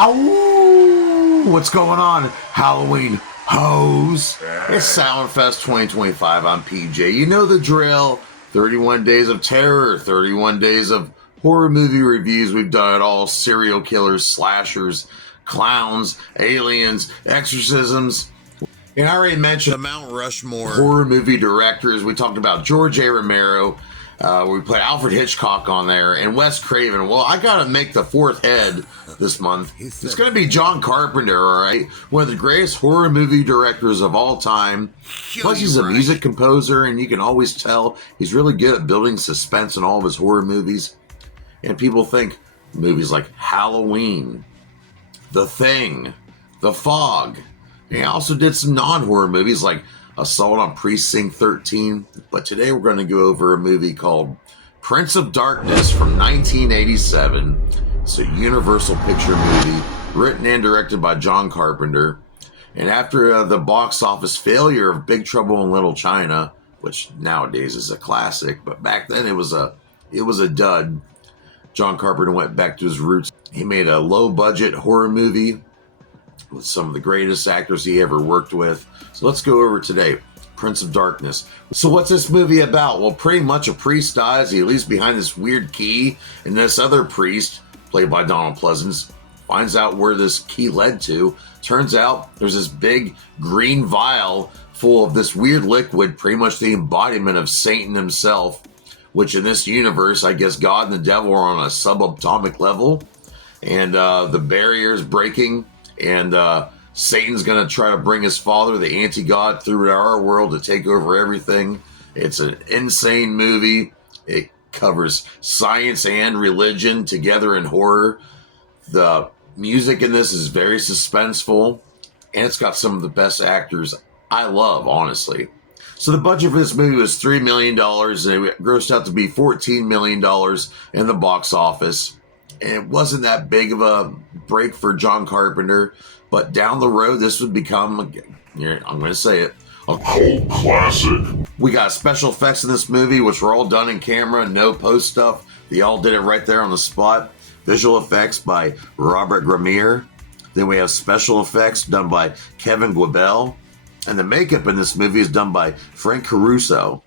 Oh, what's going on, Halloween hoes? It's Soundfest 2025. I'm PJ. You know the drill. 31 days of terror, 31 days of horror movie reviews. We've done it all. Serial killers, slashers, clowns, aliens, exorcisms. And I already mentioned the Mount Rushmore horror movie directors. We talked about George A. Romero. We put Alfred Hitchcock on there and Wes Craven. Well, I got to make the fourth head this month. It's going to be John Carpenter, all right? One of the greatest horror movie directors of all time. Plus, he's a music composer, and you can always tell he's really good at building suspense in all of his horror movies. And people think movies like Halloween, The Thing, The Fog. He also did some non-horror movies like Assault on Precinct 13, but today we're going to go over a movie called Prince of Darkness from 1987. It's a Universal Picture movie written and directed by John Carpenter. And after the box office failure of Big Trouble in Little China, which nowadays is a classic, but back then it was a dud, John Carpenter went back to his roots. He made a low-budget horror movie with some of the greatest actors he ever worked with. So let's go over today, Prince of Darkness. So what's this movie about? Well, pretty much a priest dies. He leaves behind this weird key, and this other priest, played by Donald Pleasance, finds out where this key led to. Turns out there's this big green vial full of this weird liquid, pretty much the embodiment of Satan himself, which in this universe, I guess God and the devil are on a subatomic level, and the barrier's breaking, and Satan's going to try to bring his father, the anti-God, through our world to take over everything. It's an insane movie. It covers science and religion together in horror. The music in this is very suspenseful, and it's got some of the best actors I love, honestly. So the budget for this movie was $3 million, and it grossed out to be $14 million in the box office. And it wasn't that big of a break for John Carpenter, but down the road, this would become, I'm going to say it, a cult classic. We got special effects in this movie, which were all done in camera, no post stuff. They all did it right there on the spot. Visual effects by Robert Gramier. Then we have special effects done by Kevin Guibel. And the makeup in this movie is done by Frank Caruso.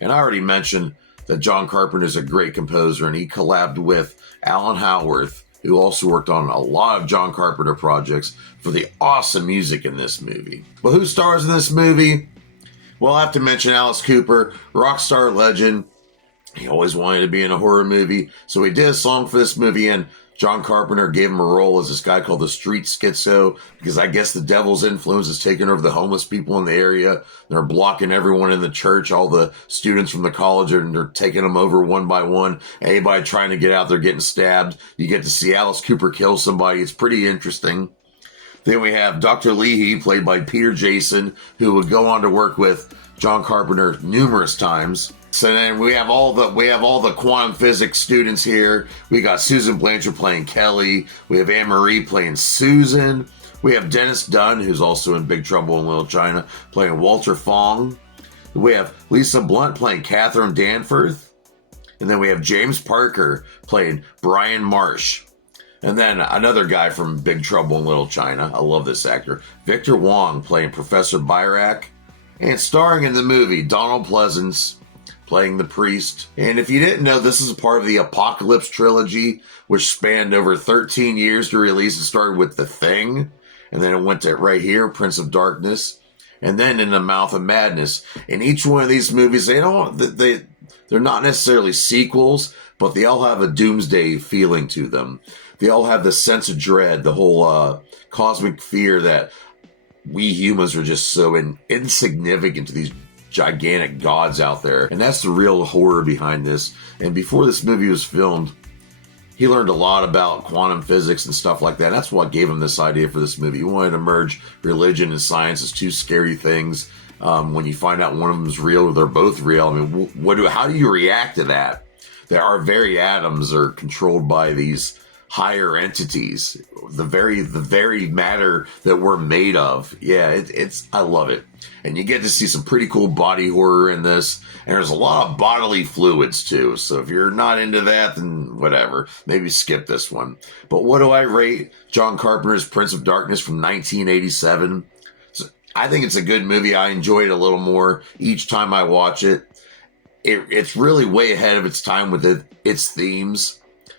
And I already mentioned that John Carpenter is a great composer, and he collabed with Alan Howarth, who also worked on a lot of John Carpenter projects, for the awesome music in this movie. But who stars in this movie? Well, I have to mention Alice Cooper, rock star legend. He always wanted to be in a horror movie, so he did a song for this movie, and John Carpenter gave him a role as this guy called the Street Schizo, because I guess the devil's influence is taking over the homeless people in the area. They're blocking everyone in the church. All the students from the college, and they're taking them over one by one. Anybody trying to get out, they're getting stabbed. You get to see Alice Cooper kill somebody. It's pretty interesting. Then we have Dr. Leahy, played by Peter Jason, who would go on to work with John Carpenter numerous times. So then we have all the quantum physics students here. We got Susan Blanchard playing Kelly. We have Anne Marie playing Susan. We have Dennis Dunn, who's also in Big Trouble in Little China, playing Walter Fong. We have Lisa Blunt playing Catherine Danforth. And then we have James Parker playing Brian Marsh. And then another guy from Big Trouble in Little China. I love this actor. Victor Wong playing Professor Byrak. And starring in the movie, Donald Pleasance playing the priest. And if you didn't know, this is a part of the Apocalypse trilogy, which spanned over 13 years to release. It started with The Thing, and then it went to right here, Prince of Darkness, and then In the Mouth of Madness. And each one of these movies, they're not necessarily sequels, but they all have a doomsday feeling to them. They all have the sense of dread, the whole cosmic fear that we humans are just so insignificant to these gigantic gods out there. And that's the real horror behind this. And before this movie was filmed, he learned a lot about quantum physics and stuff like that. That's what gave him this idea for this movie. He wanted to merge religion and science as two scary things. When you find out one of them is real or they're both real, I mean, how do you react to that? That our very atoms are controlled by these higher entities, the very matter that we're made of. Yeah, it's I love it. And you get to see some pretty cool body horror in this. And there's a lot of bodily fluids too. So if you're not into that, then whatever. Maybe skip this one. But what do I rate John Carpenter's Prince of Darkness from 1987? So I think it's a good movie. I enjoy it a little more each time I watch it. It's really way ahead of its time with its themes.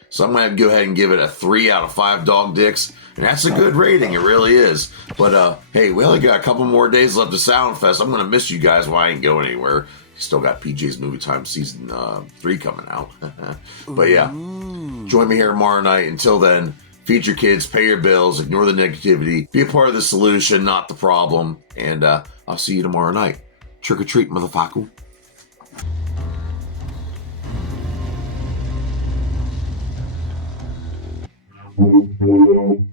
So I'm going to go ahead and give it a 3 out of 5 dog dicks. And that's a good rating. It really is. But, hey, we only got a couple more days left of Soundfest. I'm going to miss you guys while I ain't going anywhere. Still got PJ's Movie Time Season 3 coming out. But, yeah, join me here tomorrow night. Until then, feed your kids, pay your bills, ignore the negativity. Be a part of the solution, not the problem. And I'll see you tomorrow night. Trick or treat, motherfucker. Well,